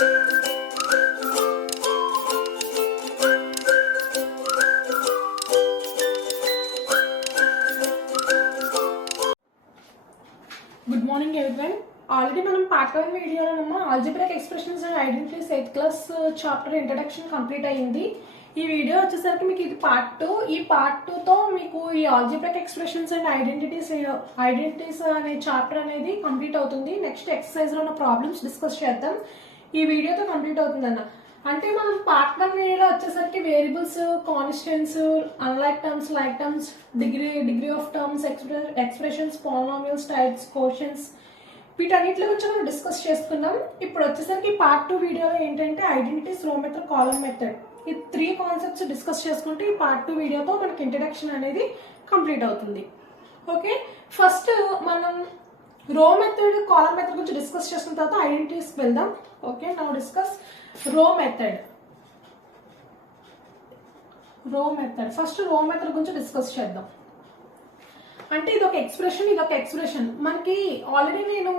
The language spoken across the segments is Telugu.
Good morning everyone. ఆల్రెడీ మనం పార్ట్ 1 వీడియోలో algebraic expressions and identities 8th class chapter introduction complete అయ్యింది. ఈ వీడియో వచ్చేసరికి మీకు ఇది పార్ట్ 2. ఈ పార్ట్ 2తో మీకు ఈ ఆల్జీబ్రాయిక్ ఎక్స్ప్రెషన్స్ అండ్ ఐడెంటిటీస్ అనే చాప్టర్ అనేది కంప్లీట్ అవుతుంది. నెక్స్ట్ ఎక్సర్సైజ్ లో ఉన్న ప్రాబ్లమ్స్ డిస్కస్ చేద్దాం. ఈ వీడియోతో కంప్లీట్ అవుతుందన్న. అంటే మనం పార్ట్ 1 వీడియోలో వచ్చేసరికి variables, constants, unlike terms, like terms, degree of terms, expressions, polynomials, types, questions, వీటన్నిటి గురించి మనం డిస్కస్ చేసుకున్నాం. ఇప్పుడు వచ్చేసరికి పార్ట్ 2 వీడియోలో ఏంటంటే identities, row method, column method, ఈ 3 కాన్సెప్ట్స్ డిస్కస్ చేసుకుంటే ఈ పార్ట్ 2 వీడియోతో మనకి ఇంట్రడక్షన్ అనేది కంప్లీట్ అవుతుంది. ఓకే, ఫస్ట్ మనం రో మెథడ్, కాలమ్ మెథడ్ గురించి డిస్కస్ చేసుకున్న తర్వాత ఐడెంటిటీస్ వెళ్దాం. ఓకే, నౌ డిస్కస్ రో మెథడ్. ఫస్ట్ రో మెథడ్ గురించి డిస్కస్ చేద్దాం. అంటే ఇది ఒక ఎక్స్ప్రెషన్. మనకి ఆల్రెడీ నేను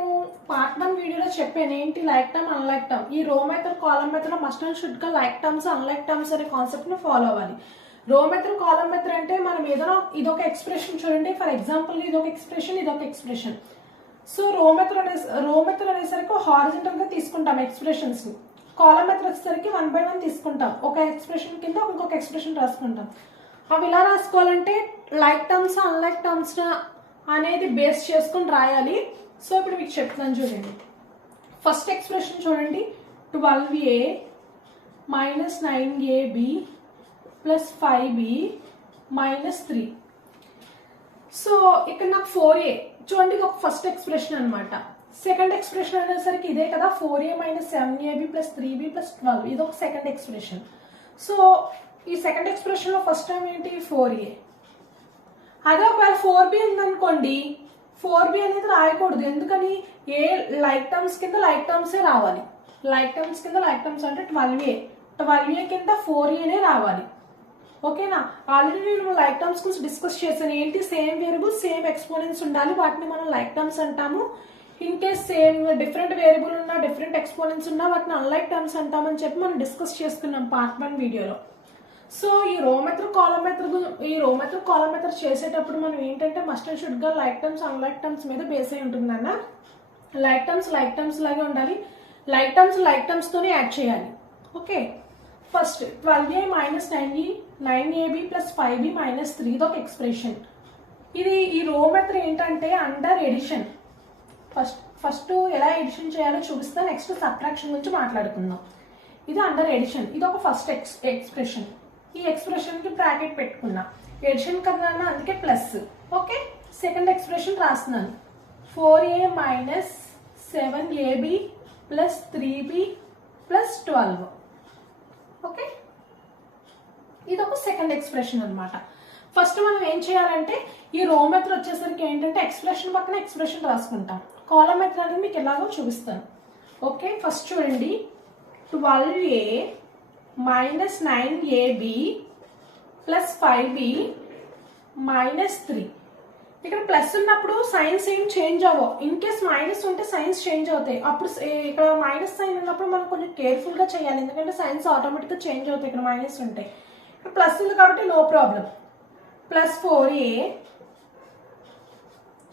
పార్ట్ 1 వీడియోలో చెప్పాను ఏంటి లైక్ టర్మ్, అన్లైక్ టర్మ్. ఈ రో మెథడ్, కాలమ్ మెథడ్ లో మస్ట్ అండ్ షుడ్ గా లైక్ టర్మ్స్, అన్లైక్ టర్మ్స్ అనే కాన్సెప్ట్ ని ఫాలో అవ్వాలి. రో మెథడ్, కాలమ్ మెథడ్ అంటే మనం ఏదైనా ఇదొక ఎక్స్ప్రెషన్ చూడండి. ఫర్ ఎగ్జాంపుల్ ఇదొక ఎక్స్ప్రెషన్. సో రో మెథడ్ అనేసరికి హారిజంటల్ గా తీసుకుంటాం ఎక్స్ప్రెషన్స్ ని. కాలమ్ మెథడ్ వచ్చేసరికి 1 by 1 తీసుకుంటాం. ఒక ఎక్స్ప్రెషన్ కింద ఇంకొక ఎక్స్ప్రెషన్ రాసుకుంటాం. అవి ఇలా రాసుకోవాలంటే లైక్ టర్మ్స్, అన్లైక్ టర్మ్స్ అనేది బేస్ చేసుకుని రాయాలి. సో ఇప్పుడు మీకు చెప్తాను చూడండి. ఫస్ట్ ఎక్స్ప్రెషన్ చూడండి, 12a minus 9ab plus 5b minus 3. So ఇక్కడ నాకు 4a చూడండి, ఇది ఒక ఫస్ట్ ఎక్స్ప్రెషన్ అనమాట. సెకండ్ ఎక్స్ప్రెషన్ అనేసరికి ఇదే కదా, 4a minus 7ab plus 3b plus 12. ఇది ఒక సెకండ్ ఎక్స్ప్రెషన్. సో ఈ సెకండ్ ఎక్స్ప్రెషన్ లో ఫస్ట్ టైం ఏంటి 4a. అదే ఒకవేళ 4b ఉందనుకోండి, 4b అనేది రాయకూడదు. ఎందుకని, ఏ లైక్ టర్మ్స్ కింద లైక్ టర్మ్సే రావాలి. లైక్ టర్మ్స్ అంటే 12a కింద 4aనే రావాలి. ఓకేనా, ఆల్రెడీ నేను లైక్ టర్మ్స్ గురించి డిస్కస్ చేశాను. ఏంటి, సేమ్ వేరియబుల్, సేమ్ ఎక్స్పోనెంట్స్ ఉండాలి, వాటిని మనం లైక్ టర్మ్స్ అంటాము. In case same different variable ఉన్నా, డిఫరెంట్ ఎక్స్పోనెంట్స్ ఉన్నా వాటిని అన్లైక్ టర్మ్స్ అంటామని చెప్పి మనం డిస్కస్ చేసుకున్నాం పార్ట్ 1 వీడియోలో. సో ఈ రో మెథడ్, కాలమ్ మెథడ్ చేసేటప్పుడు మనం ఏంటంటే మస్ట్ అండ్ షుడ్ గా లైక్ టర్మ్స్, అన్లైక్ టర్మ్స్ మీద బేస్ అయి ఉంటుందన్న. లైక్ టర్మ్స్ లాగే ఉండాలి. లైక్ టర్మ్స్ తోనే యాడ్ చేయాలి. Okay, first 12a minus 9ab plus 5b minus 3 ఇది ఒక ఎక్స్ప్రెషన్. ఇది ఈ రో మెథడ్ ఏంటంటే అండర్ ఎడిషన్. ఫస్ట్ ఎలా ఎడిషన్ చేయాలో చూపిస్తా, నెక్స్ట్ సబ్ట్రాక్షన్ గురించి మాట్లాడుకుందాం. ఇది అండర్ ఎడిషన్, ఇది ఒక ఫస్ట్ ఎక్స్ప్రెషన్. ఈ ఎక్స్ప్రెషన్ కి బ్రాకెట్ పెట్టుకున్నా, ఎడిషన్ కదా అందుకే ప్లస్. ఓకే, సెకండ్ ఎక్స్ప్రెషన్ రాస్తున్నాను, 4a minus 7ab plus 3b plus 12. Okay, ఇది ఒక సెకండ్ ఎక్స్ప్రెషన్ అనమాట. ఫస్ట్ మనం ఏం చేయాలంటే ఈ రో మెథడ్ వచ్చేసరికి ఏంటంటే ఎక్స్ప్రెషన్ పక్కన ఎక్స్ప్రెషన్ రాసుకుంటాం. కాలమ్ మెథడ్ అనేది మీకు ఎలాగో చూపిస్తాను. ఓకే, ఫస్ట్ చూడండి, 12a minus 9ab plus 5b minus 3. ఇక్కడ ప్లస్ ఉన్నప్పుడు సైన్స్ ఏం చేంజ్ అవ్వవు. ఇన్ కేస్ మైనస్ ఉంటే సైన్స్ చేంజ్ అవుతాయి. అప్పుడు ఇక్కడ మైనస్ సైన్ ఉన్నప్పుడు మనం కొంచెం కేర్ఫుల్ గా చేయాలి, ఎందుకంటే సైన్స్ ఆటోమేటిక్ గా చేంజ్ అవుతాయి ఇక్కడ మైనస్ ఉంటాయి. ఇక్కడ ప్లస్ ఉంది కాబట్టి నో ప్రాబ్లం. ప్లస్ 4a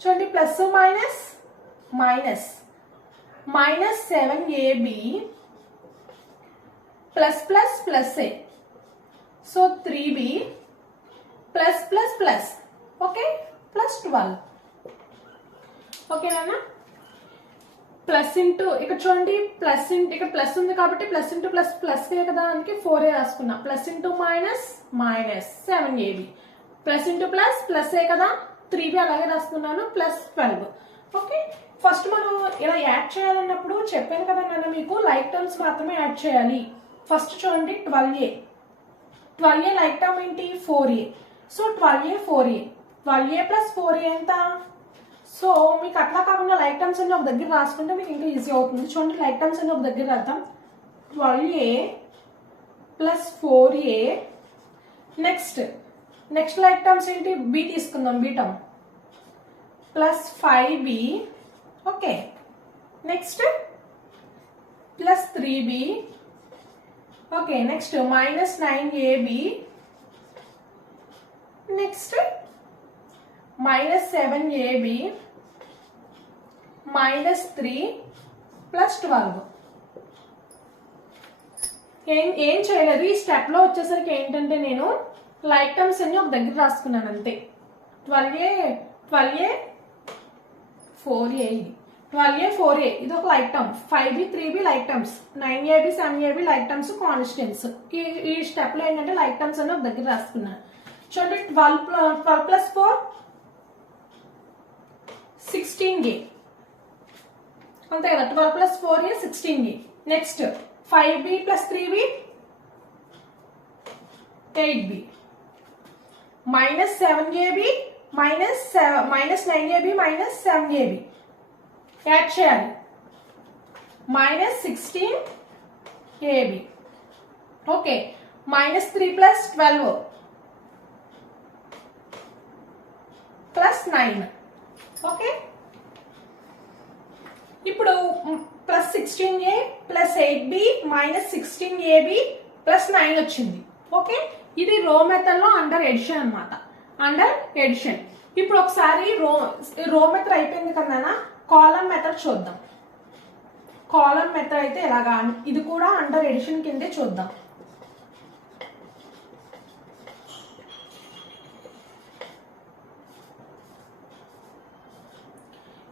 చూడండి, plus minus 7ab plus plus plus a, so 3b plus plus plus. Okay, plus 12. ఓకేనా, ప్లస్ ఇంటూ ఇక్కడ చూడండి, ఇక్కడ ప్లస్ ఉంది కాబట్టి ప్లస్ ఇంటూ ప్లస్ ప్లస్ కదా, అందుకే 4a రాసుకున్నా. Plus into minus 7ab plus into plus plus A కదా, 3b అలాగే రాస్తున్నాను, ప్లస్ 12. ఓకే, ఫస్ట్ మనం ఇలా యాడ్ చేయాలన్నప్పుడు చెప్పాను కదా నేను మీకు, లైక్ టర్మ్స్ మాత్రమే యాడ్ చేయాలి. ఫస్ట్ చూడండి, 12a లైక్ టర్మ్ ఏంటి 4a. So 12a 12a plus 4a ఎంత. సో మీకు అట్లా కాకుండా లైక్ టర్మ్స్ అన్ని ఒక దగ్గర రాసుకుంటే మీకు ఇంకా ఈజీ అవుతుంది. చూడండి, లైక్ టర్మ్స్ అన్ని ఒక దగ్గర రాద్దాం. 12a plus 4a. Next like terms ఏంటి, b తీసుకుందాం, b term plus 5b. Okay, next plus 3b. Okay, next minus 9ab. Next minus 7ab minus 3 plus 12. ఏం చేయలేదు. ఈ స్టెప్ లో వచ్చేసరికి ఏంటంటే నేను లైక్ టర్మ్స్ అన్ని ఒక దగ్గర రాసుకున్నాను అంతే. 12a 4a ఇది 12a 4a ఇది ఒక like term, 5b 3b like terms, 9ab 7ab like terms constants. ఈ స్టెప్ లో ఏంటంటే లైక్ టర్మ్స్ అన్ని ఒక దగ్గర రాసుకున్నాను. చూడండి 12 plus 4 16a అంతే కదా. 12 plus 4a 16a. Next 5b plus 3b 8b minus 7ab minus 9ab minus 7ab add చేయాలి, minus 16ab. Okay, minus 3 plus 12 plus 9. Okay, ఇప్పుడు plus 16a plus 8b minus 16ab plus 9 వచ్చింది. ఓకే, ఇది రో మెథడ్ లో అండర్ ఎడిషన్ అనమాట, అండర్ ఎడిషన్. ఇప్పుడు ఒకసారి రో మెథడ్ అయిపోయింది కదా, కాలమ్ మెథడ్ చూద్దాం. కాలమ్ మెథడ్ అయితే ఎలాగా, ఇది కూడా అండర్ ఎడిషన్ కిందే చూద్దాం.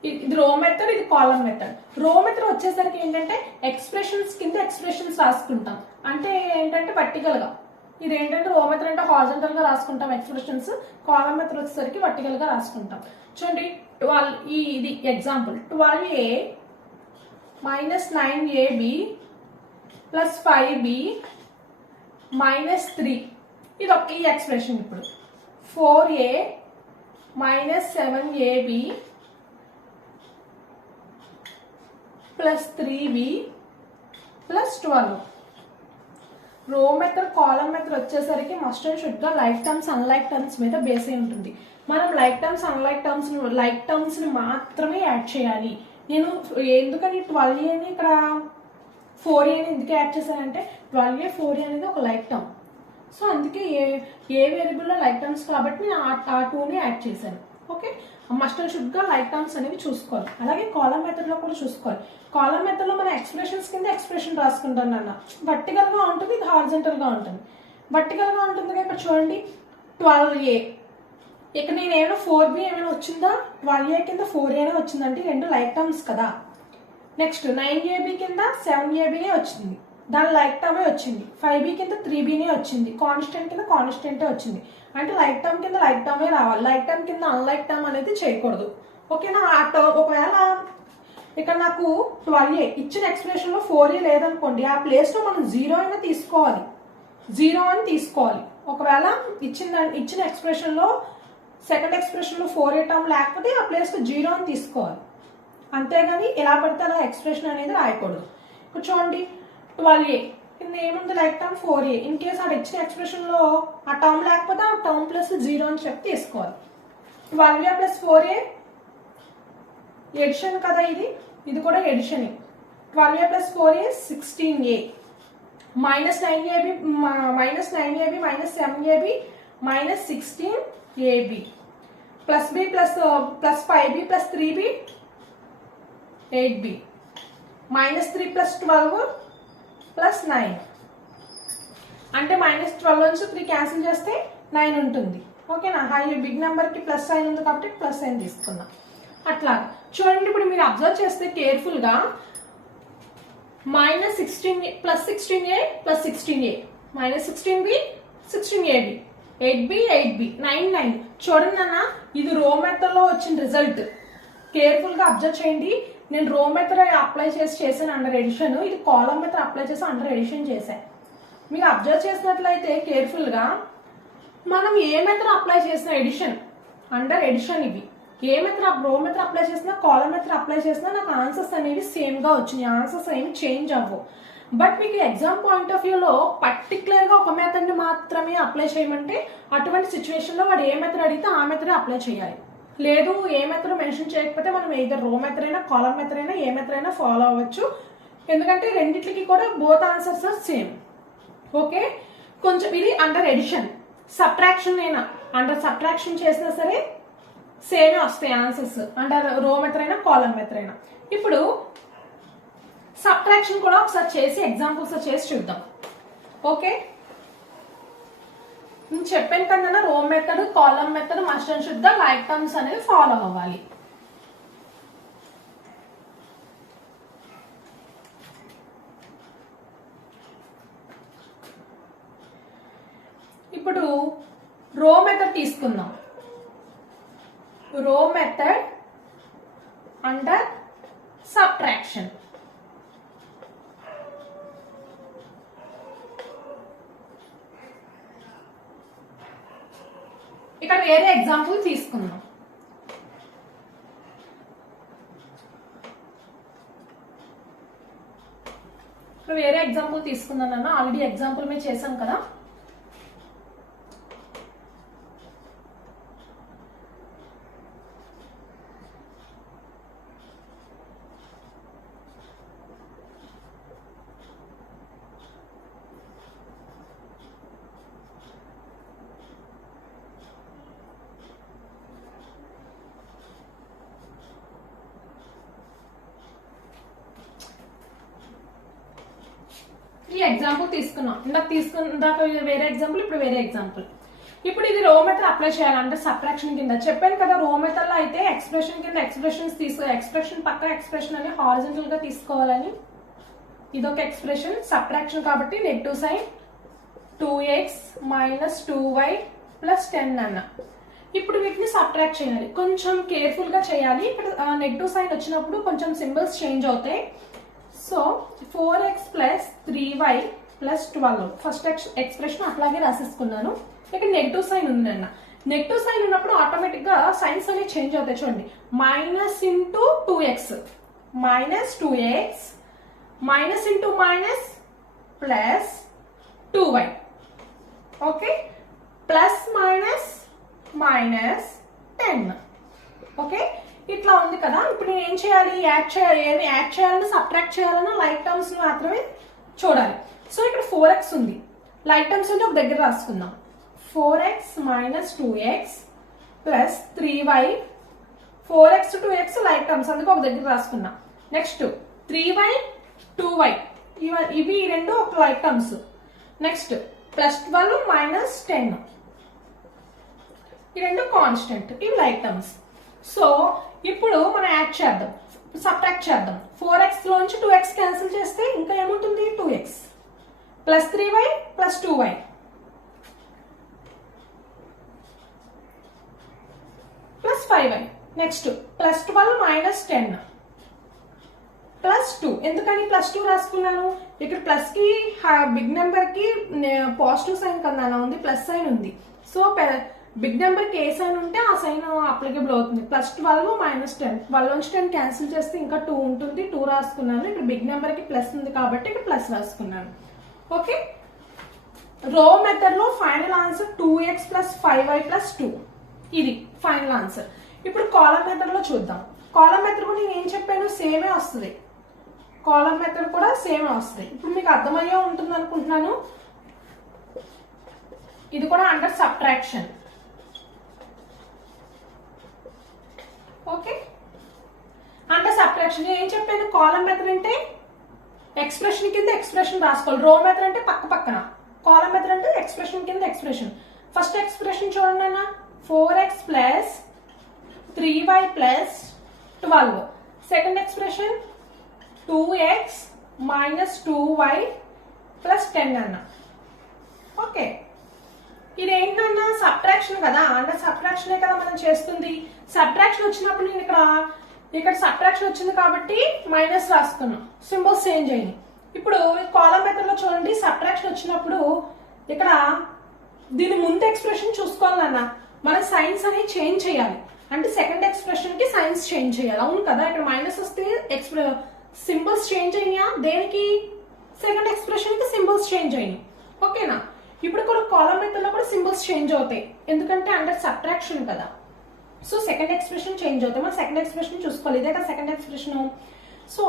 ఇది రో మెథడ్, ఇది కాలమ్ మెథడ్. రో మెథడ్ వచ్చేసరికి ఏంటంటే ఎక్స్ప్రెషన్స్ కింద ఎక్స్ప్రెషన్స్ రాసుకుంటాం. అంటే ఏంటంటే వర్టికల్ గా, ఇది ఏంటంటే రో మెథడ్ అంటే హారిజాంటల్ గా రాసుకుంటాం ఎక్స్ప్రెషన్స్, కాలమ్ మెథడ్ వచ్చేసరికి వర్టికల్ గా రాసుకుంటాం. చూడండి 12 ఇది example, 12a minus 9ab plus 5b minus 3 ఇది ఒక ఈ ఎక్స్ప్రెషన్. ఇప్పుడు 4a minus 7ab plus 3b plus 12. రో మెథడ్ కాలమ్ మెథడ్ వచ్చేసరికి మస్ట్ అండ్ షుడ్ గా లైక్ టర్మ్స్ అన్లైక్ టర్మ్స్ మీద బేస్ అయి ఉంటుంది. మనం లైక్ టర్మ్స్ అన్లైక్ టర్మ్స్ ని మాత్రమే యాడ్ చేయాలి. నేను ఎందుకని 12a ఇక్కడ 4a ఎందుకు యాడ్ చేశానంటే 12a 4a అనేది ఒక లైక్ టర్మ్. సో అందుకే ఏ వేరియబుల్ లో లైక్ టర్మ్స్ కాబట్టి నేను ఆ 2ని యాడ్ చేశాను. ఓకే, మస్ట్ అండ్ షుడ్ గా లైక్ టర్మ్స్ అనేవి చూసుకోవాలి. అలాగే కాలమ్ మెథడ్ లో కూడా చూసుకోవాలి. కాలమ్ మెథడ్ లో మన ఎక్స్ప్రెషన్స్ కింద ఎక్స్ప్రెషన్ రాసుకుంటాను అన్న, వర్టికల్ గా ఉంటుంది, ఇది హారిజాంటల్ గా ఉంటుంది. వర్టికల్ గా ఉంటుంది కదా, ఇక్కడ చూడండి 12a, ఇక్కడ నేను ఏమైనా 4b ఏమైనా వచ్చిందా, 12a కింద 4a వచ్చిందంటే రెండు లైక్ టర్మ్స్ కదా. నెక్స్ట్ 9ab కింద 7ab వచ్చింది, దాని లైక్ టర్మే వచ్చింది. 5b కింద 3b వచ్చింది, కాన్స్టెంట్ కింద కాన్స్టెంటే వచ్చింది. అంటే లైక్ టర్మ్ కింద లైక్ టర్మే రావాలి, లైక్ టర్మ్ కింద అన్లైక్ టర్మ్ అనేది చేయకూడదు. ఓకేనా. ఒకవేళ ఇక్కడ నాకు 12a ఇచ్చిన ఎక్స్ప్రెషన్ లో 4a లేదనుకోండి, ఆ ప్లేస్ లో మనం 0 అయినా తీసుకోవాలి, 0 అని తీసుకోవాలి. ఒకవేళ ఇచ్చిన ఎక్స్ప్రెషన్ లో సెకండ్ ఎక్స్ప్రెషన్ లో 4a టర్మ్ లేకపోతే ఆ ప్లేస్ లో 0 అని తీసుకోవాలి. అంతేగాని ఎలా పడితే అలా ఎక్స్ప్రెషన్ అనేది రాయకూడదు. ఇప్పుడు చూడండి 12a కింద ఏముంది like term 4a. In case ఆ ఇచ్చిన ఎక్స్ప్రెషన్ లో ఆ టర్మ్ లేకపోతే ఆ టర్మ్ ప్లస్ 0 అని చెప్పి తీసుకోవాలి. 12a ప్లస్ 4a ఎడిషన్ కదా, ఇది కూడా addition. 12a plus 4a 16a minus 9ab minus 7ab minus 16ab plus b plus 5b plus 3b 8b minus 3 plus 12 plus 9. అంటే మైనస్ 12 నుంచి 3 క్యాన్సిల్ చేస్తే 9 ఉంటుంది. ఓకేనా. హై బిగ్ నెంబర్ కి ప్లస్ సైన్ ఉంది కాబట్టి ప్లస్ సైన్ తీసుకుందాం. అట్లా చూడండి, ఇప్పుడు మీరు అబ్జర్వ్ చేస్తే కేర్ఫుల్ గా minus 16 plus 16a plus 16a minus 16b 16ab 8b 9 చూడండి అన్న, ఇది రో మెథడ్ లో వచ్చిన రిజల్ట్. కేర్ఫుల్ గా అబ్జర్వ్ చేయండి. నేను రో మెథడ్ అప్లై చేశాను అండర్ ఎడిషన్, ఇది కాలమ్ మెథడ్ అప్లై చేసి అండర్ ఎడిషన్ చేశాను. మీరు అబ్జర్వ్ చేసినట్లయితే కేర్ఫుల్ గా మనం ఏ మెథడ్ అప్లై చేసిన ఎడిషన్ అండర్ ఎడిషన్, ఇవి ఏ మెథడ్ రో మెథడ్ అప్లై చేసినా కాలమ్ మెథడ్ అప్లై చేసినా నాకు ఆన్సర్స్ అనేవి సేమ్ గా వచ్చినాయి, ఆన్సర్స్ ఏమి చేంజ్ అవ్వవు. బట్ మీకు ఎగ్జామ్ పాయింట్ ఆఫ్ వ్యూలో పర్టికులర్ గా ఒక మెథడ్ ని మాత్రమే అప్లై చేయమంటే అటువంటి సిచ్యువేషన్ లో వాడు ఏ మెథడ్ అడిగితే ఆ మెథడ్ అప్లై చేయాలి. లేదు ఏ మెథడ్ మెన్షన్ చేయకపోతే మనం ఏదో రో మెథడ్ అయినా కాలమ్ మెథడ్ అయినా ఏ మెథడ్ అయినా ఫాలో అవ్వచ్చు. ఎందుకంటే రెండిట్లకి కూడా both answers are same. Okay, కొంచెం ఇది అండర్ ఎడిషన్. సబ్ట్రాక్షన్ అయినా అండర్ సబ్ట్రాక్షన్ చేసినా సరే సేమే వస్తాయి ఆన్సర్స్, అండర్ రో మెథడ్ అయినా కాలమ్ మెథడ్ అయినా. ఇప్పుడు సబ్ట్రాక్షన్ కూడా ఒకసారి చేసి ఎగ్జాంపుల్స్ చేసి చూద్దాం. ఓకే, నేను చెప్పాను కదా రో method column method must and should the like terms అనేది ఫాలో అవ్వాలి. ఇప్పుడు రో మెథడ్ తీసుకుందాం. రో మెథడ్ అండర్ సబ్ట్రాక్షన్. ఇక్కడ వేరే ఎగ్జాంపుల్ తీసుకుందాం. ఇప్పుడు వేరే ఎగ్జాంపుల్ తీసుకుందాం అన్న, ఆల్రెడీ ఎగ్జాంపుల్ మేము చేసాం కదా. ఈ ఎగ్జాంపుల్ తీసుకున్నాం, ఇందాక వేరే ఎగ్జాంపుల్, ఇప్పుడు వేరే ఎగ్జాంపుల్. ఇప్పుడు ఇది రో మెథడ్ అప్లై చేయాలంటే సబ్ట్రాక్షన్ కింద చెప్పాను కదా. రో మెథడ్ లో అయితే ఎక్స్ప్రెషన్ కింద ఎక్స్ప్రెషన్స్ ఎక్స్ప్రెషన్ పక్క ఎక్స్ప్రెషన్ అని హారిజంటల్ గా తీసుకోవాలని. ఇదొక ఎక్స్ప్రెషన్ సబ్ట్రాక్షన్ కాబట్టి నెగటివ్ సైన్ 2x - 2y + 10 అన్న. ఇప్పుడు వీటిని సబ్ట్రాక్ట్ చేయాలి, కొంచెం కేర్ఫుల్ గా చేయాలి. ఇక్కడ నెగటివ్ సైన్ వచ్చినప్పుడు కొంచెం సింబల్స్ చేంజ్ అవుతాయి. So 4x + 3y + 12 first expression అట్లాగే రాసేసుకున్నాను. ఇక్కడ నెగటివ్ సైన్ ఉంది అన్న. నెగటివ్ సైన్ ఉన్నప్పుడు ఆటోమేటిక్ గా సైన్స్ అనేవి చేంజ్ అవుతాయి. చూడండి, -2x -2x -++2y. Okay, +-10. Okay, ఇట్లా ఉంది కదా. ఇప్పుడు నేను ఏం చేయాలి, యాడ్ చేయాలని సబ్ట్రాక్ట్ చేయాలన్నా లైక్ టర్మ్స్ మాత్రమే చూడాలి. సో ఇక్కడ 4x ఉంది, లైక్ టర్మ్స్ అంటే ఒక దగ్గర రాసుకుందాం. 4x - 2x + 3y. 4x 2x like terms, అందుకే ఒక దగ్గర రాసుకున్నా. నెక్స్ట్ 3y 2y, ఇవి రెండు ఒక లైక్ టర్మ్స్. నెక్స్ట్ +12 - 10, ఈ రెండు కాన్స్టెంట్, ఇవి లైక్ టర్మ్స్. సో ఇప్పుడు మనం యాడ్ చేద్దాం, సబ్ట్రాక్ట్ చేద్దాం. 4x లోంచి 2x క్యాన్సిల్ చేస్తే ఇంకా ఏముంటుంది, 2x + 3y + 2y + 5y. Next +12 - 10 +2. ఎందుకని +2 రాసుకున్నాను, ఇక్కడ ప్లస్ కి బిగ్ నెంబర్ కి పాజిటివ్ సైన్ కన్నా ఉంది, ప్లస్ సైన్ ఉంది. సో బిగ్ నెంబర్ కి ఏ సైన్ ఉంటే ఆ సైన్ అప్లికబుల్ అవుతుంది. +12 - 10, 12 నుంచి 10 క్యాన్సిల్ చేస్తే ఇంకా 2 ఉంటుంది, 2 రాసుకున్నాను. ఇక్కడ బిగ్ నెంబర్ కి ప్లస్ ఉంది కాబట్టి ఇక్కడ ప్లస్ రాసుకున్నాను. ఓకే, రో మెథడ్ లో ఫైనల్ ఆన్సర్ 2x + 5y + 2, ఇది ఫైనల్ ఆన్సర్. ఇప్పుడు కాలమ్ మెథడ్ లో చూద్దాం. కాలమ్ మెథడ్ కూడా నేను ఏం చెప్పాను, సేమే వస్తుంది. కాలమ్ మెథడ్ కూడా సేమే వస్తుంది. ఇప్పుడు మీకు అర్థమయ్యే ఉంటుంది అనుకుంటున్నాను. ఇది కూడా under subtraction. Okay, under subtraction ఏం చెప్పాను, కాలమ్ మెథడ్ అంటే ఎక్స్ప్రెషన్ కింద ఎక్స్ప్రెషన్ రాసుకోవాలి. రో మెథడ్ అంటే పక్క పక్కన, కాలమ్ మెథడ్ అంటే ఎక్స్ప్రెషన్ కింద ఎక్స్ప్రెషన్. ఫస్ట్ ఎక్స్ప్రెషన్ చూడండి అన్న, 4x + 3y + 12. Second expression 2x - 2y + 10 అన్న. ఓకే, ఇదేంటన్నా సబ్ట్రాక్షన్ కదా, అంటే సబ్ట్రాక్షనే కదా మనం చేస్తుంది. సబ్ట్రాక్షన్ వచ్చినప్పుడు నేను ఇక్కడ సబ్ట్రాక్షన్ వచ్చింది కాబట్టి మైనస్ రాసుకున్నాం, సింబల్స్ చేంజ్ అయ్యి. ఇప్పుడు కాలమ్ మెథడ్ లో చూడండి, సబ్ట్రాక్షన్ వచ్చినప్పుడు ఇక్కడ దీని ముందు ఎక్స్ప్రెషన్ చూసుకోవాలన్నా మనం సైన్స్ అనేది చేంజ్ చేయాలి. అంటే సెకండ్ ఎక్స్ప్రెషన్ కి సైన్స్ చేంజ్ చేయాలి. అవును కదా, ఇక్కడ మైనస్ వస్తే సింబల్స్ చేంజ్ అయ్యా, దేనికి, సెకండ్ ఎక్స్ప్రెషన్ కి సింబల్స్ చేంజ్ అయ్యి. ఓకేనా, ఇప్పుడు కూడా కాలమ్ మెథడ్ లో కూడా సింబల్స్ చేంజ్ అవుతాయి, ఎందుకంటే అండర్ సబ్ట్రాక్షన్ కదా. సో సెకండ్ ఎక్స్ప్రెషన్ చేంజ్ అవుతాయి, మనం సెకండ్ ఎక్స్ప్రెషన్ చూసుకోవాలి. ఇదే కదా సెకండ్ ఎక్స్ప్రెషన్. సో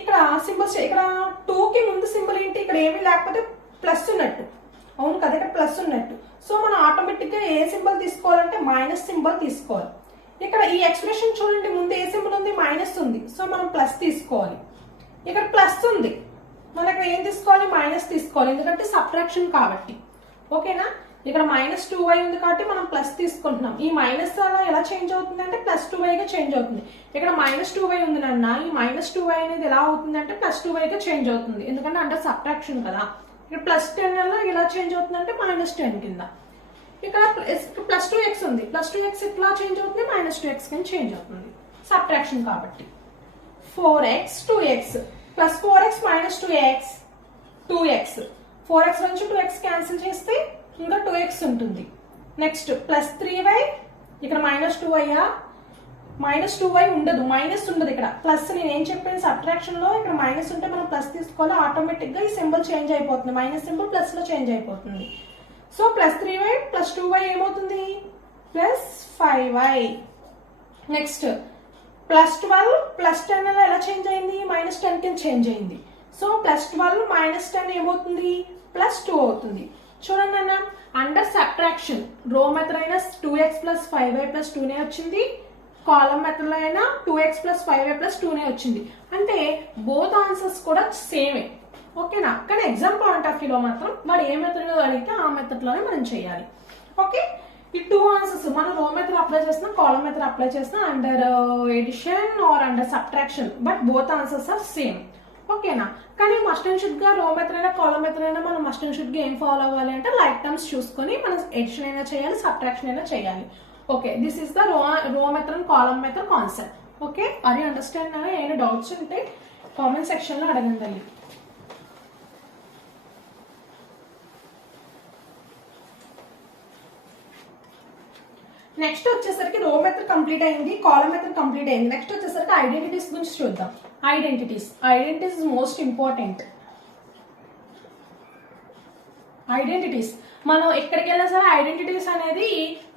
ఇక్కడ సింబల్స్ ఇక్కడ 2కి ముందు సింబల్ ఏంటి, ఇక్కడ ఏమీ లేకపోతే ప్లస్ ఉన్నట్టు, అవును కదా, ఇక్కడ ప్లస్ ఉన్నట్టు. సో మనం ఆటోమేటిక్ గా ఏ సింబల్ తీసుకోవాలంటే మైనస్ సింబల్ తీసుకోవాలి. ఇక్కడ ఈ ఎక్స్ప్రెషన్ చూడండి, ముందు ఏ సింబల్ ఉంది, మైనస్ ఉంది. సో మనం ప్లస్ తీసుకోవాలి. ఇక్కడ ప్లస్ ఉంది, మనకి ఏం తీసుకోవాలి, మైనస్ తీసుకోవాలి, ఎందుకంటే సబ్ట్రాక్షన్ కాబట్టి. ఓకేనా, ఇక్కడ -2y ఉంది కాబట్టి మనం ప్లస్ తీసుకుంటున్నాం. ఈ మైనస్ అలా ఎలా చేంజ్ అవుతుంది అంటే +2y గా చేంజ్ అవుతుంది. ఇక్కడ -2y ఉంది నాన్న, ఈ -2y అనేది ఎలా అవుతుంది అంటే +2y గా చేంజ్ అవుతుంది, ఎందుకంటే అండర్ సబ్ట్రాక్షన్ కదా. ఇక్కడ +10 వల్ల ఎలా చేంజ్ అవుతుంది అంటే -10 కింద. ఇక్కడ +2x ఉంది, +2x ఎట్లా చేంజ్ అవుతుంది, -2x కింద చేంజ్ అవుతుంది, సబ్ట్రాక్షన్ కాబట్టి. 4x 2x +4x -2x 2x, 4x నుంచి 2x క్యాన్సిల్ చేస్తే ఇంకా 2x ఉంటుంది. నెక్స్ట్ +3y, ఇక్కడ -2y, -2y ఉండదు, మైనస్ ఉండదు ఇక్కడ, ప్లస్. నేను ఏం చెప్పాను, సబ్ట్రాక్షన్ లో ఇక్కడ మైనస్ ఉంటే మనం ప్లస్ తీసుకోవాలి, ఆటోమేటిక్ గా ఈ సింబల్ చేంజ్ అయిపోతుంది, మైనస్ సింబల్ ప్లస్ లో చేంజ్ అయిపోతుంది. సో +3y +2y ఏమవుతుంది, +5y. నెక్స్ట్ +12 +10 ఎలా చేంజ్ అయింది, -10 కింద చేంజ్ అయింది. సో +12 -10 ఏమవుతుంది, +2 అవుతుంది. చూడండి అన్న, అండర్ సబ్ట్రాక్షన్ రో మెథడ్ అయినా 2x + 5y + 2 వచ్చింది, కాలం మెథడ్ లో అయినా 2x + 5y + 2 వచ్చింది. అంటే బోత్ ఆన్సర్స్ కూడా సేమే. ఓకేనా, కానీ ఎగ్జామ్ పాయింట్ ఆఫ్ వ్యూలో మాత్రం వాడు ఏ మెథడ్ లో అడిగితే ఆ మెథడ్ లోనే మనం చేయాలి. ఓకే, ఈ 2 ఆన్సర్స్ మనం రో మెథడ్ అప్లై చేసినా, కాలం మెథడ్ అప్లై చేసినా, under addition are under subtraction, but both answers are same. ఓకేనా, కానీ మస్ట్ అండ్ షుడ్ గా రో మెథడ్ అయినా కాలం మెథడ్ అయినా మనం మస్ట్ అండ్ షుడ్ గా ఏం ఫాలో అవ్వాలి అంటే లైక్ టర్మ్స్ చూసుకొని మనం ఎడిషన్ అయినా చేయాలి, సబ్ట్రాక్షన్ అయినా చేయాలి. ఓకే, దిస్ ఇస్ ద రో method and column method concept. Okay, అది అండర్స్టాండ్ అయినా, ఏమైనా డౌట్స్ ఉంటే కామెంట్ సెక్షన్ లో అడగండి. నెక్స్ట్ వచ్చేసరికి రో మెథడ్ కంప్లీట్ అయింది, కాలం మెథడ్ కంప్లీట్ అయింది. నెక్స్ట్ వచ్చేసరికి ఐడెంటిటీస్ గురించి చూద్దాం. Identities is most important. Identities మనం ఎక్కడికి వెళ్ళినా సరే ఐడెంటిటీస్ అనేది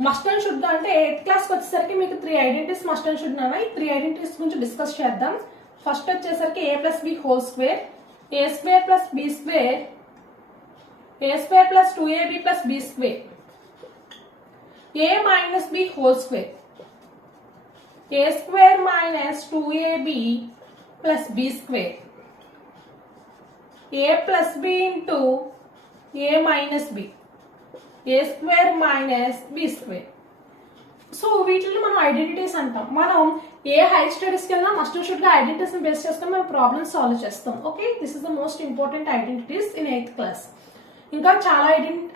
మస్ట్ అండ్ షుడ్ గా, అంటే 8th క్లాస్కి వచ్చేసరికి మీకు 3 ఐడెంటిటీస్ మస్ట్ అండ్ షుడ్ నాన్న. ఈ 3 ఐడెంటిటీస్ గురించి డిస్కస్ చేద్దాం. ఫస్ట్ వచ్చేసరికి a+b², a² + b², a² + 2ab + b², a - b² a² - 2ab + b², a + b into a - b, a² - b². So వీటిని మనం ఐడెంటిటీస్ అంటాం. మనం ఏ హై స్టడీస్కి వెళ్ళినా మస్ట్ అండ్ షుడ్ గా ఐడెంటిటీస్ బేస్ చేసుకొని మనం ప్రాబ్లమ్స్ సాల్వ్ చేస్తాం. Okay, this is the most important identities in 8th class. ఇంకా చాలా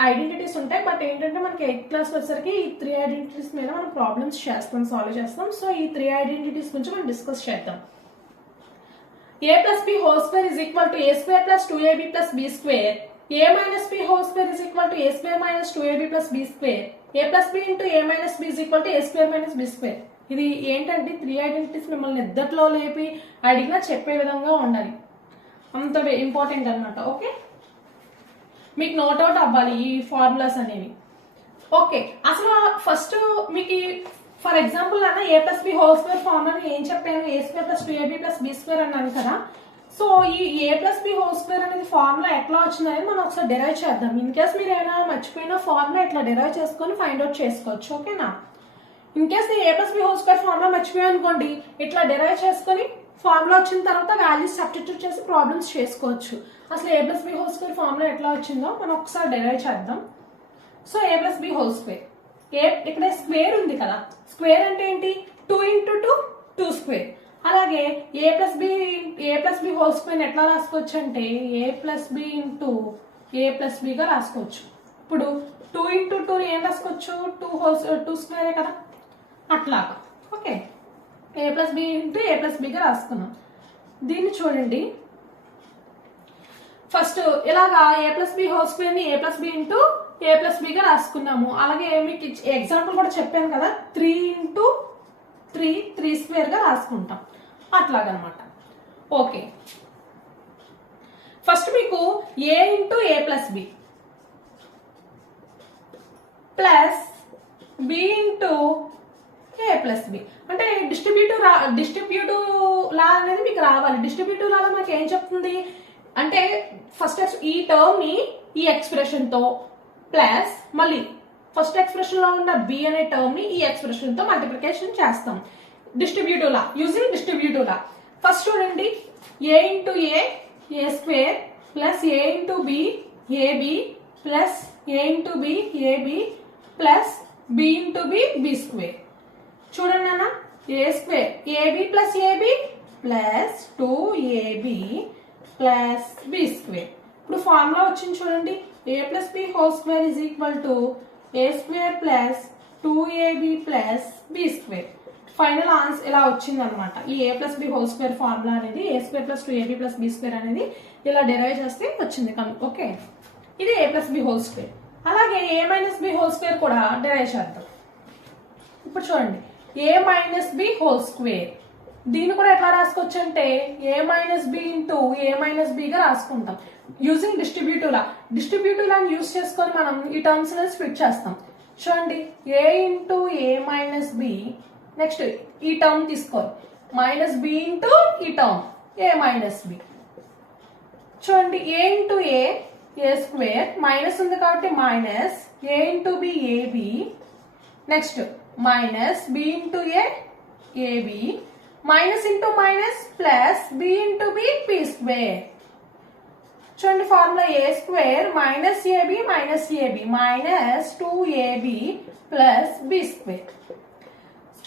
ఐడెంటిటీస్ ఉంటాయి, బట్ ఏంటంటే మనకి 8th క్లాస్ వచ్చేసరికి ఈ 3 ఐడెంటిటీస్ మీద మనం ప్రాబ్లమ్స్ చేస్తాం, సాల్వ్ చేస్తాం. సో ఈ 3 ఐడెంటిటీస్ గురించి మనం డిస్కస్ చేద్దాం. a + b² = a² + 2ab + b², a - b² = a² - 2ab + b², a + b into a - b a² - b². ఇది ఏంటంటే 3 ఐడెంటిటీస్ మిమ్మల్ని నిద్రలో లేపి అడిగినా చెప్పే విధంగా ఉండాలి, అంత ఇంపార్టెంట్ అన్నమాట. ఓకే, మీకు నోట్ అవుట్ అవ్వాలి ఈ ఫార్ములాస్ అనేవి. ఓకే, అసలు ఫస్ట్ మీకు ఫర్ ఎగ్జాంపుల్ అన్న a + b² ఫార్ములా ఏం చెప్పాను, a² + 2ab + b² అన్నాను కదా. సో ఈ a + b² అనేది ఫార్ములా ఎట్లా వచ్చిందనేది మనం ఒకసారి డెరైవ్ చేద్దాం. ఇన్ కేస్ మీరు ఏమైనా మర్చిపోయిన ఫార్ములా ఇట్లా డెరైవ్ చేసుకొని ఫైండ్ అవుట్ చేసుకోవచ్చు. ఓకేనా, in case a + b² formula మర్చిపోయాను అనుకోండి, ఇట్లా డెరైవ్ చేసుకొని ఫార్ములా వచ్చిన తర్వాత వాల్యూస్ సబ్స్టిట్యూట్ చేసి ప్రాబ్లమ్స్ చేసుకోవచ్చు. అసలు a + b² ఫార్ములా ఎట్లా వచ్చిందో మనం ఒకసారి డెరైవ్ చేద్దాం. సో a + b², ఇక్కడ స్క్వేర్ ఉంది కదా, స్క్వేర్ అంటే ఏంటి, 2 × 2 2². అలాగే a + b² ఎట్లా రాసుకోవచ్చు అంటే a + b into a + b గా రాసుకోవచ్చు. ఇప్పుడు 2 × 2 ఏం రాసుకోవచ్చు, 2² కదా, అట్లాగా. Okay, a + b into a + b గా రాసుకున్నాం. దీన్ని చూడండి, ఫస్ట్ ఇలాగా a + b² ని a + b into a + b గా రాసుకున్నాము. అలాగే మీకు ఎగ్జాంపుల్ కూడా చెప్పాను కదా, 3 × 3 3² గా రాసుకుంటాం, అట్లాగనమాట. ఓకే, ఫస్ట్ మీకు a into a + b plus b into a plus b. అంటే డిస్ట్రిబ్యూటివ్ లా అనేది మీకు రావాలి. డిస్ట్రిబ్యూటివ్ లాలో మనకి ఏం చెప్తుంది అంటే ఫస్ట్ ఈ టర్మ్ ని ఈ ఎక్స్ప్రెషన్ తో ప్లస్ మళ్ళీ ఫస్ట్ ఎక్స్ప్రెషన్ లో ఉన్న బి అనే టర్మ్ ని ఈ ఎక్స్ప్రెషన్ తో మల్టిప్లికేషన్ చేస్తాం. Distributive law, using distributive law. First చూడండి, A into A square plus A into B AB plus A into B AB plus B into B square. చూడండి నాన్న, A square AB plus AB plus 2ab plus B square. ఇప్పుడు ఫార్ములా వచ్చింది చూడండి, A plus B whole square is equal to A square plus 2ab plus B square. Final answer ఇలా వచ్చింది అనమాట. ఈ A plus B whole square formula అనేది A square plus 2ab plus B square అనేది ఇలా డెరైవ్ చేస్తే వచ్చింది. ఓకే, ఇది A plus B whole square. అలాగే A minus B whole square కూడా డెరైవ్ చేద్దాం. ఇప్పుడు చూడండి, A minus B whole square, దీన్ని కూడా ఎట్లా రాసుకోవచ్చు అంటే A minus B into A minus బిగా రాసుకుంటాం using distributive law. Distributive law use చేసుకొని మనం ఈ టర్మ్స్ అనేది స్ప్లిట్ చేస్తాం. చూడండి, A into A minus B, next ఈ టర్మ్ తీసుకోవాలి మైనస్ బి ఇంటూ ఈ టర్మ్ ఏ మైనస్ బి. చూడండి, A into A square minus ఉంది కాబట్టి minus A into B AB, next minus B into AB minus into minus plus B into B square. చూడండి, formula A square minus AB minus 2ab plus B square.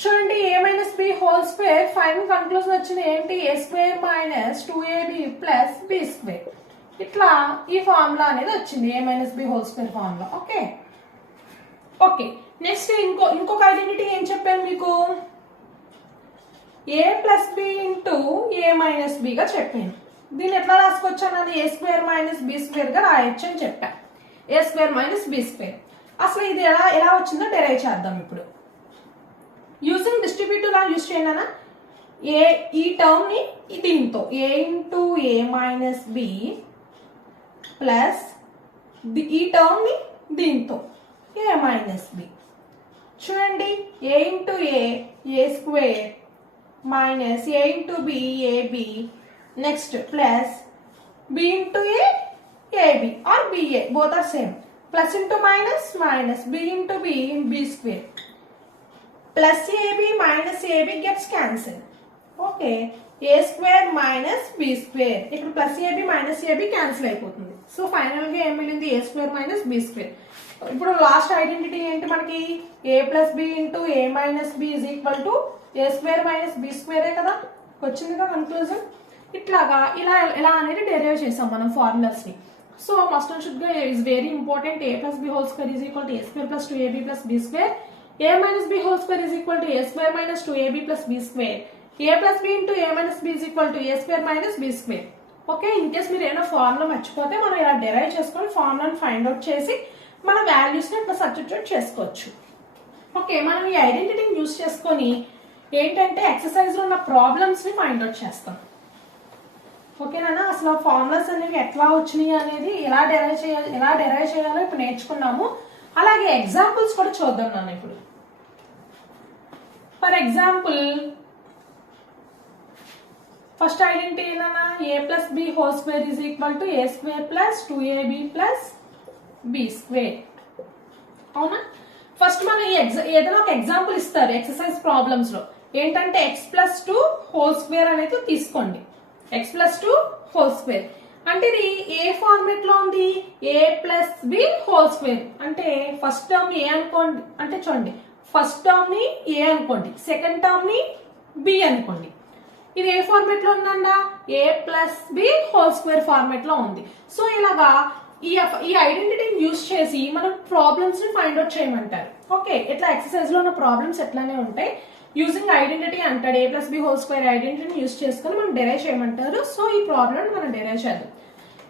చూడండి, A minus B whole square final conclusion వచ్చింది ఏంటి, A square minus 2ab plus B square. ఇట్లా ఈ ఫార్ములా అనేది వచ్చింది, A minus B whole square formula. Okay okay, next ఇంకొక ఐడెంటిటీ ఏం చెప్పాను మీకు, A plus B into A minus బిగా చెప్పాను. దీన్ని ఎట్లా రాసుకోవచ్చు అన్నది A square minus B square గా రాయొచ్చు అని చెప్పాను. A square minus B square. అసలు ఇది ఎలా వచ్చిందో డెరైవ్ చేద్దాం ఇప్పుడు. యూజింగ్ డిస్ట్రిబ్యూటివ్ లా యూజ్ చేయనా, ఈ టర్మ్ ని దీంతో A into A minus B plus ఈ టర్మ్ ని దీంతో ఏ మైనస్ బి. చూడండి, A into A square minus A into B AB, next plus B into AB are BA, both are same, plus into minus B into B square plus AB minus AB gets cancel. Okay, A square minus B square, ఇక్కడ plus AB minus AB cancel అయిపోతుంది. సో ఫైనల్ గా ఏం మిగిలింది, A square minus B square. ఇప్పుడు లాస్ట్ ఐడెంటిటీ ఏంటి మనకి, A plus B into A minus B is equal to A square minus B స్క్వేరే కదా వచ్చింది కదా కన్క్లూజన్. ఇట్లాగా ఇలా అనేది డెరైవ్ చేసాం మనం ఫార్ములాస్ ని. సో మస్ట్ అండ్ షుడ్ గా is very important, a plus B whole square is equal to A square plus 2ab plus B square, a minus B whole square is equal to A square minus 2ab plus B square, a plus B into A minus B is equal to A square minus B square. Okay, in case మీరు ఏమైనా ఫార్ములా మర్చిపోతే మనం ఇలా డెరైవ్ చేసుకొని ఫార్ములాని ఫైండ్ అవుట్ చేసి మన వాల్యూస్ ని ఇట్లా సబ్స్టిట్యూట్ చేసుకోవచ్చు. ఓకే, మనం ఈ ఐడెంటిటీని యూజ్ చేసుకొని ఏంటంటే ఎక్సర్సైజ్ లో ఉన్న ప్రాబ్లమ్స్ ని ఫైండ్ అవుట్ చేస్తాం. ఓకేనా, అసలు ఫార్ములాస్ అనేవి ఎట్లా వచ్చినాయి అనేది ఎలా డెరైవ్ చేయాలో ఇప్పుడు నేర్చుకున్నాము. అలాగే ఎగ్జాంపుల్స్ కూడా చూద్దాం నాన్న ఇప్పుడు. ఫర్ ఎగ్జాంపుల్ ఫస్ట్ ఐడెంటిటీ ఏదన్నా, A plus B whole square is equal to A square plus 2ab plus B square. అవునా, ఫస్ట్ మనం ఏదైనా ఒక ఎగ్జాంపుల్ ఇస్తారు ఎక్సర్సైజ్ ప్రాబ్లమ్స్ లో, ఏంటంటే ఎక్స్ ప్లస్ 2 హోల్ స్క్వేర్ అనేది తీసుకోండి. ఎక్స్ ప్లస్ 2 హోల్ స్క్వేర్ అంటే ఇది ఏ ఫార్మేట్ లో ఉంది, A plus B whole square. అంటే ఫస్ట్ టర్మ్ ఏ అనుకోండి, అంటే చూడండి ఫస్ట్ టర్మ్ ని ఏ అనుకోండి, సెకండ్ టర్మ్ ని బి అనుకోండి. ఇది ఏ ఫార్మేట్ లో ఉందండా, A plus B whole square format లో ఉంది. సో ఇలాగా ఈ ఐడెంటిటీని యూజ్ చేసి మనం ప్రాబ్లమ్స్ ని ఫైండ్ అవుట్ చేయమంటారు. ఓకే, ఇట్లా ఎక్సర్సైజ్ లో ఉన్న ప్రాబ్లమ్స్ ఎట్లానే ఉంటాయి. యూజింగ్ ఐడెంటిటీ అంటాడు, A plus B whole square ఐడెంటిటీని యూజ్ చేసుకుని మనం డెరైవ్ చేయమంటారు. సో ఈ ప్రాబ్లమ్ మనం డెరైవ్ చేద్దాం.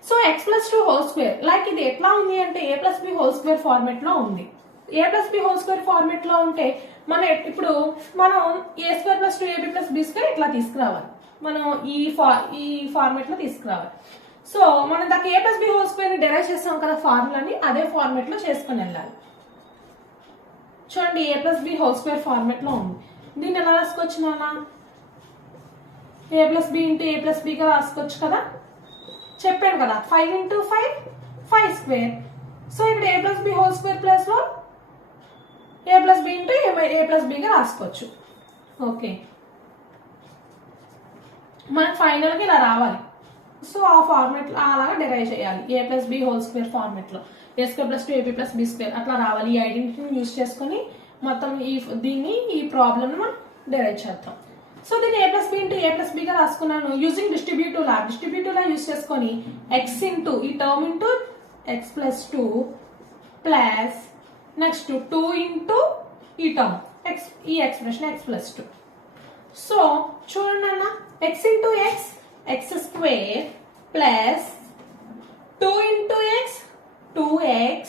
So X plus 2 whole square like ఇది ఎట్లా ఉంది అంటే A plus B whole square format లో ఉంది. A plus B whole square format లో ఉంటే ఇప్పుడు మనం A square plus 2ab plus B square ఇట్లా తీసుకురావాలి, మనం ఈ ఫార్మేట్ లో తీసుకురావాలి. సో మనం దాకా A plus B whole square ని డెరైవ్ చేస్తాం కదా ఫార్ములాని, అదే ఫార్మేట్ లో చేసుకుని వెళ్ళాలి. చూడండి, A plus B whole square format లో ఉంది. దీన్ని ఎలా రాసుకోవచ్చు నాన్న? A plus B into A plus బిగా రాసుకోవచ్చు కదా, చెప్పాను కదా 5 ఇంటూ 5 5 స్క్వేర్. సో ఇక్కడ A plus B whole square plus లో A plus B into A plus బిగా రాసుకోవచ్చు. ఓకే, మనకు ఫైనల్గా ఇలా రావాలి. సో ఆ ఫార్మేట్లో అలాగా డిరైవ్ చేయాలి. A plus B whole square ఫార్మేట్లో A square plus 2ab plus B square అట్లా రావాలి. ఈ ఐడెంటిటీని యూజ్ చేసుకుని మొత్తం ఈ ప్రాబ్లమ్ని మనం డిరైవ్ చేద్దాం. సో దీన్ని ఏ plus B into A plus బిగా రాసుకున్నాను యూజింగ్ డిస్ట్రిబ్యూటివ్ లా యూజ్ చేసుకొని ఎక్స్ ఇంటూ ఈ term into X plus 2 plus next 2 into ఈ టర్మ్ ఎక్స్, ఈ ఎక్స్ప్రెషన్ ఎక్స్ ప్లస్ 2. సో చూడండి అన్న, X into X X square plus 2 into X 2x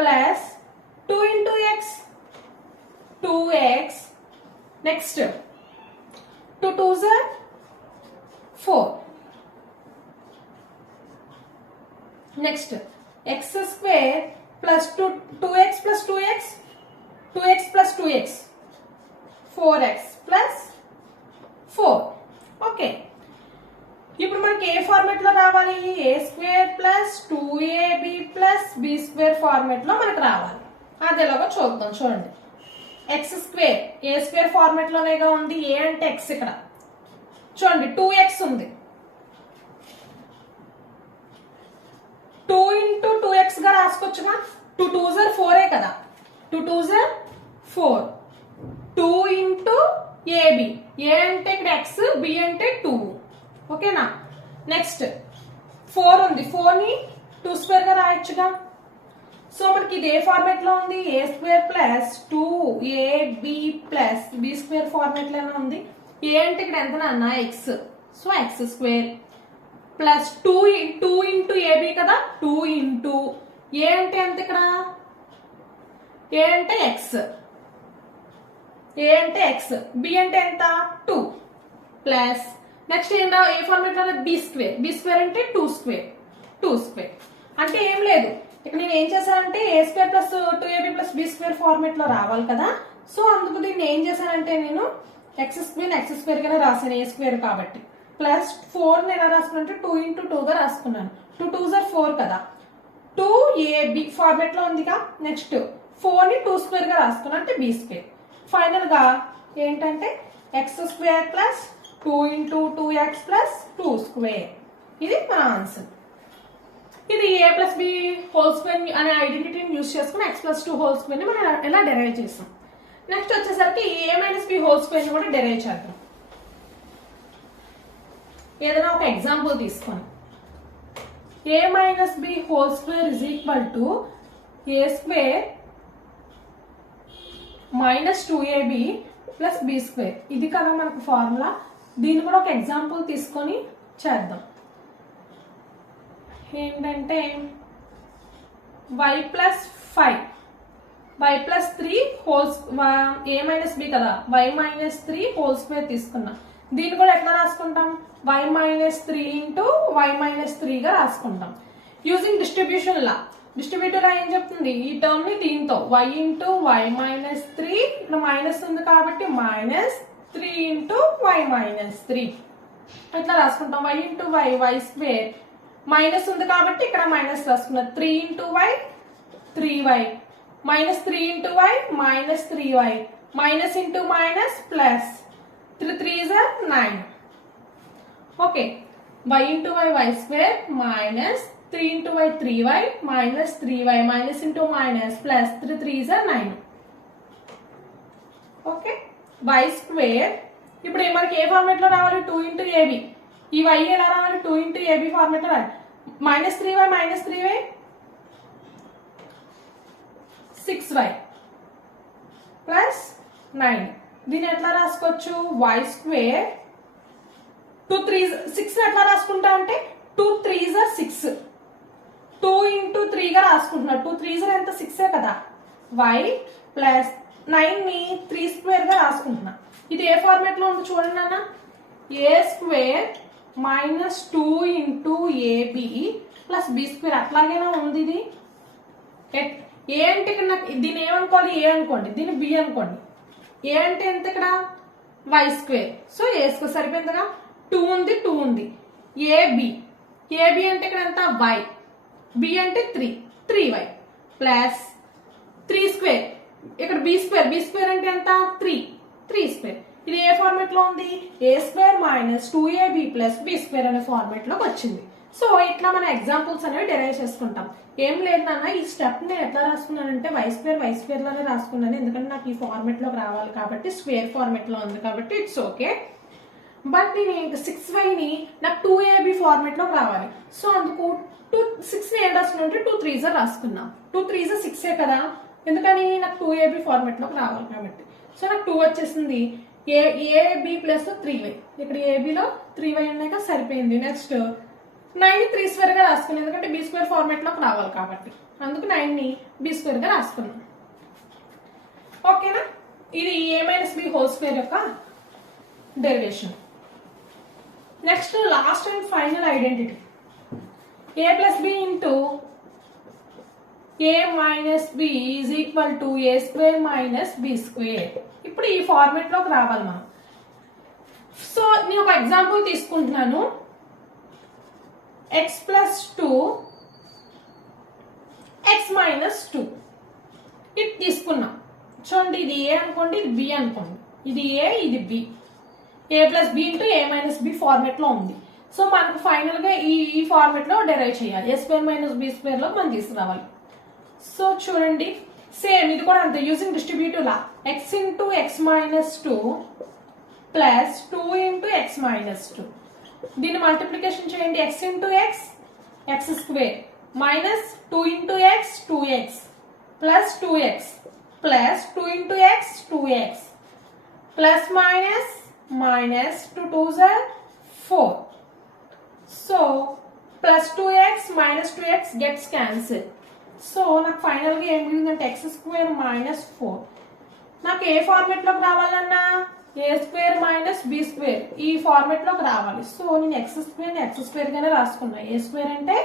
plus 2 into X 2x. Next 2 2s are 4. Next X square plus 2x plus 2x 2x plus 2x 4x plus 4. Okay, ఇప్పుడు మనకి ఏ ఫార్మేట్ లో రావాలి? A square plus 2ab plus B square format లో మనకు రావాలి. అది ఎలాగో చూద్దాం. చూడండి, X square A square format లోనేగా ఉంది. ఏ అంటే ఎక్స్, ఇక్కడ చూడండి 2x ఉంది. 2 ఇంటూ 2x గా రాసుకోవచ్చుగా. 2 2s are 4 కదా, 2 2s are 4. 2 ఇంటూ ఏబి, ఏ అంటే ఇక్కడ ఎక్స్, బి అంటే 2. ఓకేనా? నెక్స్ట్ 4 ఉంది, 4 ని 2 స్క్వేర్ గా రాయొచ్చుగా. సో మనకి ఇది ఏ ఫార్మేట్ లో ఉంది? A square plus 2ab plus B square format లోనే ఉంది. ఏ అంటే ఇక్కడ ఎంత నాన్న? X. So X square plus 2 into AB కదా, 2 ఇంటూ ఏ అంటే ఎంత ఇక్కడ? ఏ అంటే ఎక్స్, ఏ అంటే ఎక్స్, బి అంటే ఎంత? 2 ప్లస్ నెక్స్ట్ ఏంటో ఏ ఫార్మేట్ లో? B square. బి స్క్వేర్ అంటే 2 స్క్వేర్, 2 స్క్వేర్ అంటే ఏం లేదు. ఇక్కడ నేను ఏం చేశానంటే A square plus 2ab plus B square format లో రావాలి కదా. సో అందుకు దీన్ని ఏం చేశానంటే నేను ఎక్స్ స్క్వేర్ గానే రాసాను, ఏ స్క్వేర్ కాబట్టి. ప్లస్ 4 నేను ఎలా రాసుకున్నాను? 2 ఇంటూ 2 గా రాసుకున్నాను. 2 2s are 4 కదా, 2ab ఫార్మేట్ లో ఉందిగా. నెక్స్ట్ 4 ని 2 స్క్వేర్ గా రాసుకున్నాను, అంటే బి స్క్వేర్. ఫైనల్ గా ఏంటంటే X square plus 2 into 2x plus 2 square. ఇది మన ఆన్సర్. ఇది A plus B whole square అనే ఐడెంటిటీని యూజ్ చేసుకుని ఎక్స్ ప్లస్ 2 హోల్ స్క్వేర్ ని మనం ఎలా డెరైవ్ చేస్తాం. నెక్స్ట్ వచ్చేసరికి A minus B whole square ని కూడా డెరైవ్ చేద్దాం. ఏదైనా ఒక ఎగ్జాంపుల్ తీసుకొని A minus B whole square is equal to A square minus 2ab plus B square. ఇది కదా మనకు ఫార్ములా. దీన్ని కూడా ఒక ఎగ్జాంపుల్ తీసుకొని చేద్దాం. ఏంటంటే y plus 5 y plus 3 wholes A minus B కదా, y మైనస్ 3 హోల్ స్క్వేర్ తీసుకున్నాం. దీన్ని కూడా ఎట్లా రాసుకుంటాం? y minus 3 into y minus 3 గా రాసుకుంటాం యూజింగ్ డిస్ట్రిబ్యూషన్ లా. డిస్ట్రిబ్యూటర్ ఏం చెప్తుంది? ఈ టర్మ్ ని దీంతో y into y minus 3, minus ఉంది కాబట్టి మైనస్ 3 ఇంటూ y మైనస్ 3 ఇట్లా రాసుకుంటాం. y into y square, minus ఉంది కాబట్టి ఇక్కడ మైనస్ రాసుకున్నాం. 3 into y 3y minus 3 into y minus 3y minus into minus plus 3 3s are 9. Okay, y into y square minus 3 into y 3y minus 3y minus into minus plus 3 3s are 9. Okay, y square ఇప్పుడు మనకి ఏ ఫార్మేట్ లో రావాలి? 2 ఇంటూ ఏబి. ఈ y ఎలా రావాలి? 2 ఇంటూ ఏబి ఫార్మేట్ లో రావాలి. Minus 3y 6y plus 9. దీన్ని ఎట్లా రాసుకోవచ్చు? y స్క్వేర్ 2 3s 6 ఎట్లా రాసుకుంటా అంటే 2 3s are 6, 2 ఇంటూ 3 గా రాసుకుంటున్నా. 2 3s are ఎంత? 6 కదా. y ప్లస్ 9 ని 3 స్క్వేర్ గా రాసుకుంటున్నా. ఇది ఏ ఫార్మేట్ లో ఉంది చూడండి అన్న. A square minus 2 into AB plus B square అట్లాగేనా ఉంది ఇది. ఏ అంటే ఇక్కడ నాకు దీన్ని ఏమనుకోవాలి? ఏ అనుకోండి, దీన్ని బి అనుకోండి. ఏ అంటే ఎంత ఇక్కడ Y square. So A square సరిపోయిందిగా. 2 ఉంది 2 ఉంది. ఏబి అంటే ఇక్కడ ఎంత వై. బి అంటే 3y ప్లస్ 3 స్క్వేర్. ఇక్కడ బి స్క్వేర్ అంటే ఎంత 3 స్క్వేర్. ఇది ఏ ఫార్మేట్ లో ఉంది A square minus 2ab plus B square అనే ఫార్మేట్ లోకి వచ్చింది. సో ఇట్లా మన ఎగ్జాంపుల్స్ అనేవి డెరైవ్ చేసుకుంటాం. ఏం లేదు నాన్న, ఈ స్టెప్ నేను ఎట్లా రాసుకున్నానంటే వై స్క్వేర్ లోనే రాసుకున్నాను, ఎందుకంటే నాకు ఈ ఫార్మేట్ లోకి రావాలి కాబట్టి, స్క్వేర్ ఫార్మేట్ లో ఉంది కాబట్టి ఇట్స్ ఓకే. బట్ నేను ఇంకా 6y నాకు 2ab ఫార్మేట్ లోకి రావాలి. సో అందుకు 6 ఏం రాసుకున్నా అంటే 2 3s రాసుకున్నా. 2 3s 6 కదా, ఎందుకని నాకు 2ab ఫార్మేట్ లోకి రావాలి కాబట్టి. సో నాకు 2 వచ్చేసింది. ab ప్లస్ 3y, ఇక్కడ ఏబిలో 3y ఉన్నాక సరిపోయింది. నెక్స్ట్ 9 3 స్క్వేర్ గా రాసుకున్నాను, ఎందుకంటే బి స్క్వేర్ ఫార్మేట్ లోకి రావాలి కాబట్టి. అందుకు 9 బి స్క్వేర్ గా రాసుకున్నాం. ఓకేనా, ఇది a minus B whole square యొక్క derivation. Next last and final identity a plus B into a minus B is equal to A square minus B square. ఇప్పుడు ఈ ఫార్మేట్ లోకి రావాలి మనం. సో నేను ఒక ఎగ్జాంపుల్ తీసుకుంటున్నాను. x ప్లస్ 2 x మైనస్ 2 ఇది తీసుకున్నాం. చూడండి, ఇది ఏ అనుకోండి, ఇది బి అనుకోండి. ఇది ఏ, ఇది బి. ఏ ప్లస్ బి ఇంటూ ఏ మైనస్ బి ఫార్మేట్ లో ఉంది. సో మనకు ఫైనల్ గా ఈ ఫార్మేట్ లో డెరైవ్ చేయాలి. ఏ స్క్వేర్ మైనస్ బి స్క్వేర్ లో మనం తీసుకురావాలి. సో చూడండి, సేమ్ ఇది కూడా అంతే. యూజింగ్ డిస్ట్రిబ్యూటివ్ లా x into X minus 2 plus 2 into X minus 2. దీన్ని మల్టిప్లికేషన్ చేయండి. x into X X square minus 2 into X 2x plus 2x plus 2 into X 2x plus minus 2 2s are 4. So plus 2x minus 2x gets cancel. So నాకు ఫైనల్ గా ఏం మిగిలిందంటే ఎక్స్ స్క్వేర్ మైనస్ 4. నాకు ఏ ఫార్మేట్ లోకి రావాలన్నా ఏ స్క్వేర్ మైనస్ బి స్క్వేర్ ఈ ఫార్మేట్ లోకి రావాలి. సో నేను ఎక్స్ స్క్వేర్ గానే రాసుకున్నా. ఏ స్క్వేర్ అంటే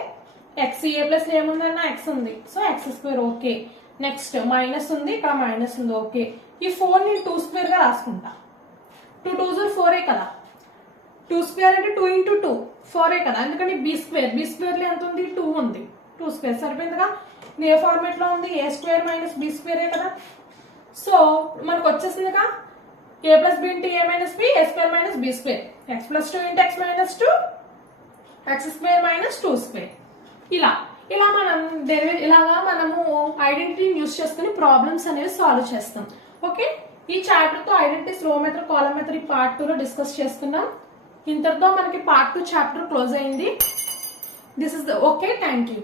ఎక్స్, ఏ ప్లస్ ఏముందన్నా ఎక్స్ ఉంది, so X square okay. Next minus ఉంది, ఇక్కడ మైనస్ ఉంది ఓకే. ఈ 4 నేను 2 స్క్వేర్ గా రాసుకుంటా. 2 2s are 4 కదా. 2 స్క్వేర్ అంటే 2 ఇంటూ 2 4 కదా, ఎందుకంటే బి స్క్వేర్ లో ఎంత ఉంది 2 ఉంది. 2 స్క్వేర్ సరిపోయిందిగా. ఇది ఏ ఫార్మేట్ లో ఉంది A square minus B square కదా. సో మనకు వచ్చేసిందిగా A plus B into A minus B A square minus B square X plus 2 into X minus 2 X square minus 2 square. ఇలాగా మనము ఐడెంటిటీని యూస్ చేసుకుని ప్రాబ్లమ్స్ అనేవి సాల్వ్ చేస్తాం. ఓకే, ఈ చాప్టర్ తో identities row method column method part 2 లో డిస్కస్ చేసుకున్నాం. ఇంతటితో మనకి పార్ట్ 2 చాప్టర్ క్లోజ్ అయింది. This is okay. Thank you.